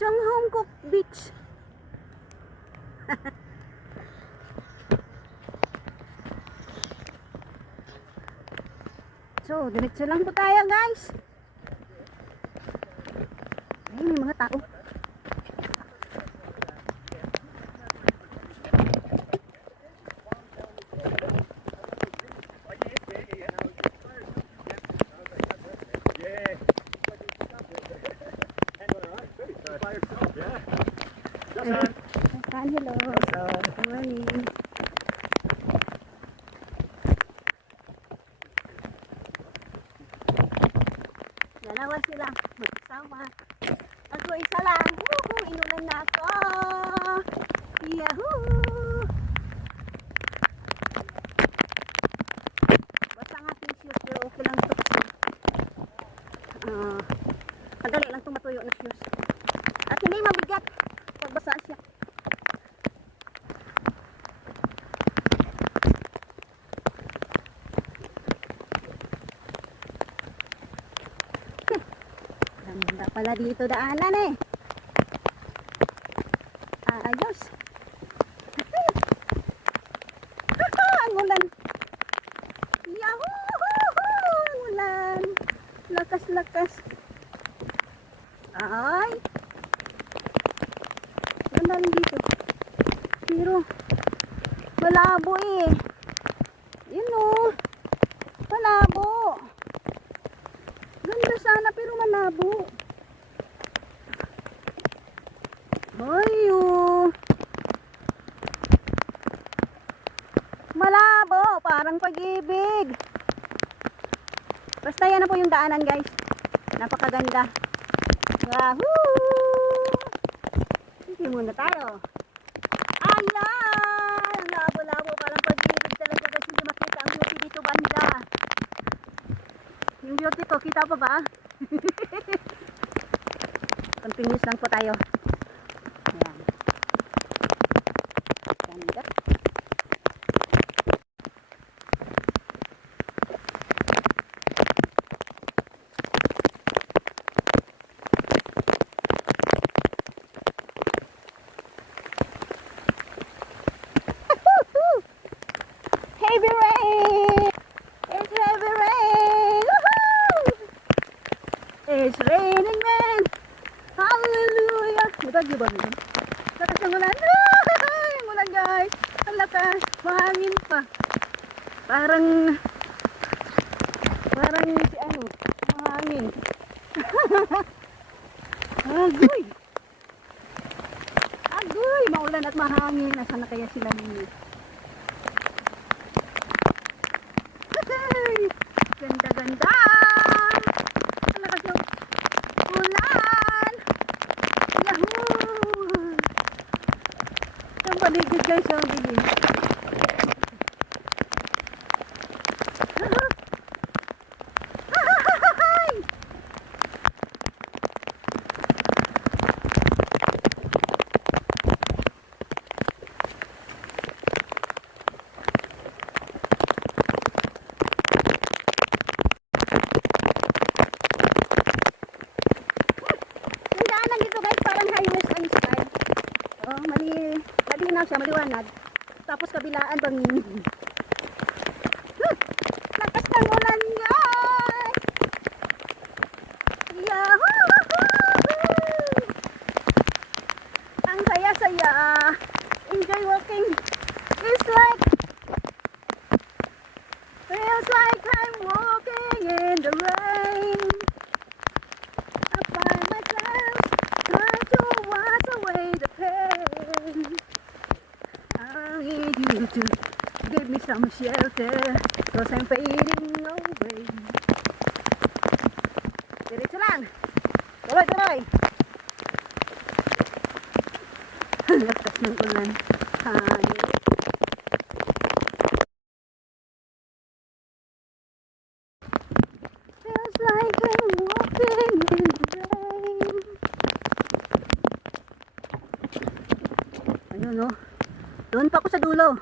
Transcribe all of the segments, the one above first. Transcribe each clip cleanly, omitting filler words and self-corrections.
Changhongkok Beach. So, diretso lang po tayo, guys. Ay, may mga tao. Hello. Good morning. Dalawa sila magkasama. Ako isa lang. Woohoo! Inulan na ako. Yahoo! Basta ang ating shoes, pero okay lang ito kasi. Madali lang itong matuyo na shoes. At hindi mabigat pag basa siya. Ganda pala dito daanan eh. Ayos. Ang ulan. Yahoo! Ang ulan. Lakas-lakas. Ay. Ganda rin dito. Pero malabo eh. Yun o. Malabo. Ganda sana pero malabo. Ayo. Malabo, parang Pag-ibig. Basta yan na po yung daanan, guys. Napakaganda. Wahoo! Sige muna tayo. Ayan! Labo-labo, parang Pag-ibig talaga, guys. Hindi makita ang beauty dito banda. Yung beauty ko, kita pa ba? Continuous lang po tayo. Ayan. Ganda. Heavy rain! It's heavy rain! Woohoo! It's raining, man! Hallelujah! Magagyo ba rin? Lakas ng ulan. Ang ulan, guys. Ang lakas. Mahangin pa. Parang si ano, mahangin. Agoy! Agoy! Maulan at mahangin. Nasaan na kaya sila ninyo? Ganda-ganda! Ang lakas ng ulan! Yahoo! Ang paligid, guys, ang dilim. Malinaw siya, maliwanag. Tapos kabilaan bangin. Lakas ng ulan, guys! Yahoo! Ang saya-saya. Enjoy walking. It's like feels like I'm walking in the rain. I find myself trying to wash away the pain. I need you to give me some shelter, 'cause I'm fading away. Diretso lang. Tuloy. Lakas ng ulan. Hangin. Feels like I'm walking in the rain. Ayun, no? Doon pa ako sa dulo.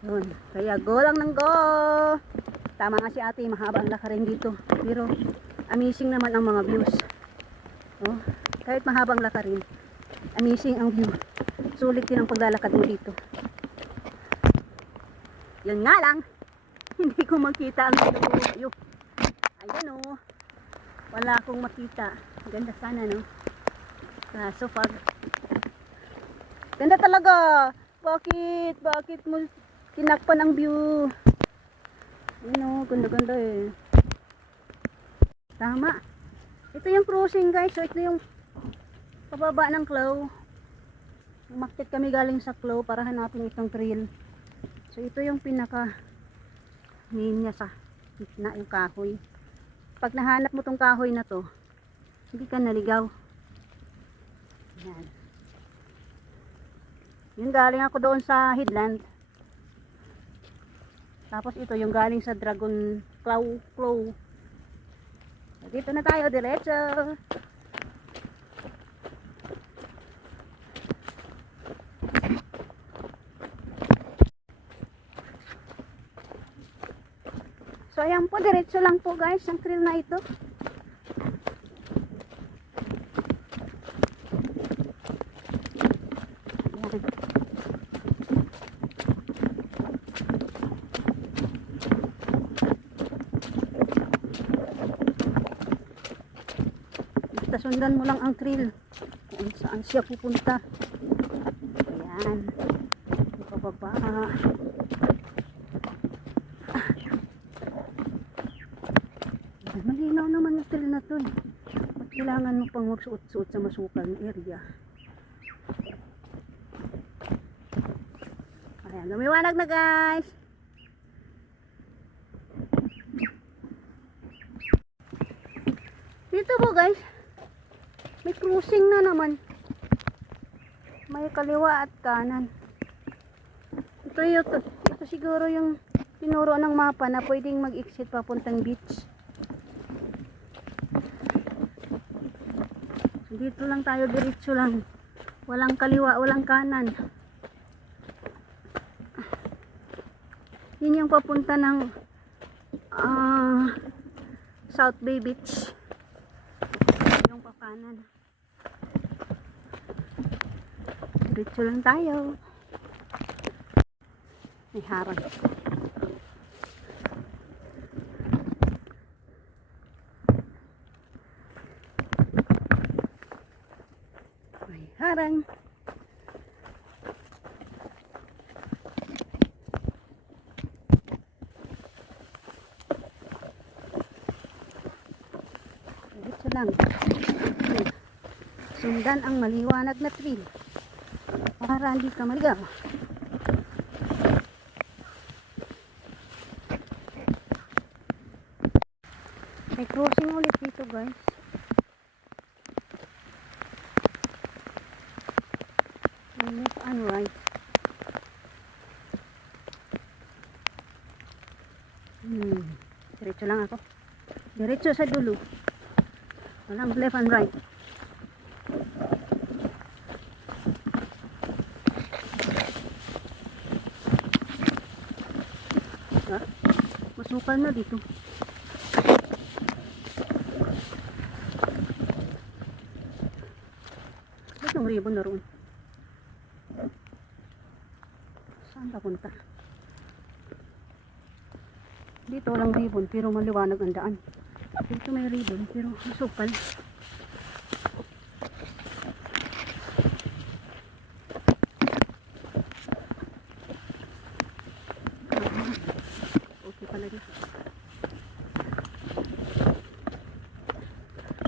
Doon. Kaya go lang ng go. Tama nga si ate, mahaba ang lakarin dito. Pero amazing naman ang mga views. Oh, kahit mahabang lakarin, amazing ang view. Sulit din ang paglalakad mo dito. Yun nga lang, hindi ko makita ang view. Ayan oh, wala akong makita. Ganda sana no. Kaso pag ganda talaga. Bakit mo tinakpan ang view? Ano, ganda-ganda eh. Tama. Ito yung crossing guys. So ito yung pababa ng Clow. Umakyat kami galing sa Clow para hanapin itong trail. So ito yung pinaka main niya sa gitna yung kahoy. Pag nahanap mo tong kahoy na to, hindi ka naligaw. Yan. Yung galing ako doon sa headland. Tapos ito yung galing sa Dragon Claw. Dito na tayo, diretso. So ayan po, diretso lang po guys ang trail na ito. Sundan mo lang ang trail kung saan siya pupunta. Ayan, pababa. Malinaw naman yung trail na to eh. Ba't kailangan mo pang magsuot-suot sa masukal na area? Ayan, lumiwanag na guys. Dito po guys, may crossing na naman. May kaliwa at kanan. Ito siguro yung tinuro ng mapa na pwedeng mag-exit papuntang beach. So, dito lang tayo, diretso lang. Walang kaliwa, walang kanan. Yun yung papunta ng South Bay Beach. Yung pakanan. Diretso lang tayo. May harang. May harang. Diretso lang. Sundan ang maliwanag na trail para hindi ka maligaw. May crossing ulit dito guys. Left and right. Diretso lang ako. Diretso sa dulo. Walang left and right. Masukal na dito. Ba't yung ribbon na roon? Saan papunta? Dito walang ribbon pero maliwanag ang daan. Dito may ribbon pero masukal.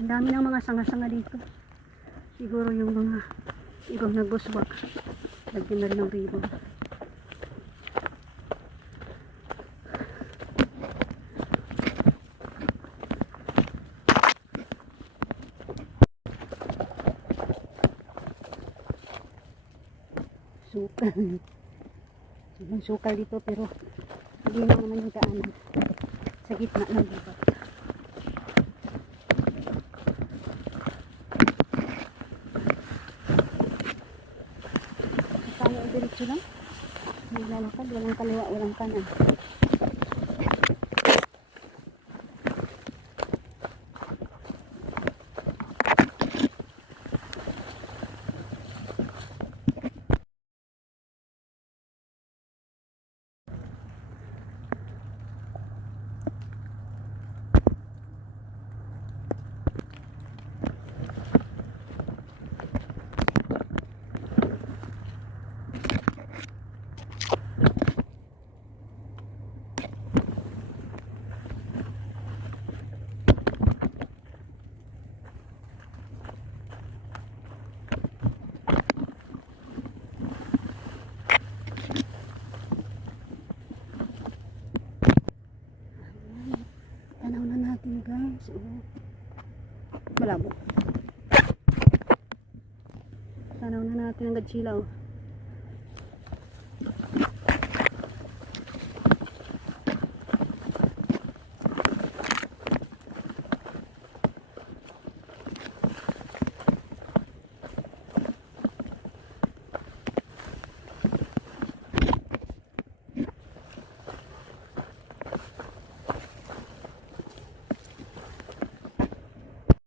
Ang dami ng mga sanga-sanga dito. Siguro yung mga ibang nagbusbak. Lagyan na rin ng ribbon. Sukal. Sobrang sukal dito pero hindi na naman yung daanan. Sa gitna ng gubat. Diretso lang. May lalakad, walang kaliwa, walang kanan. guys. Oh. Malabo. Tanaw na natin ang Godzilla. Oh.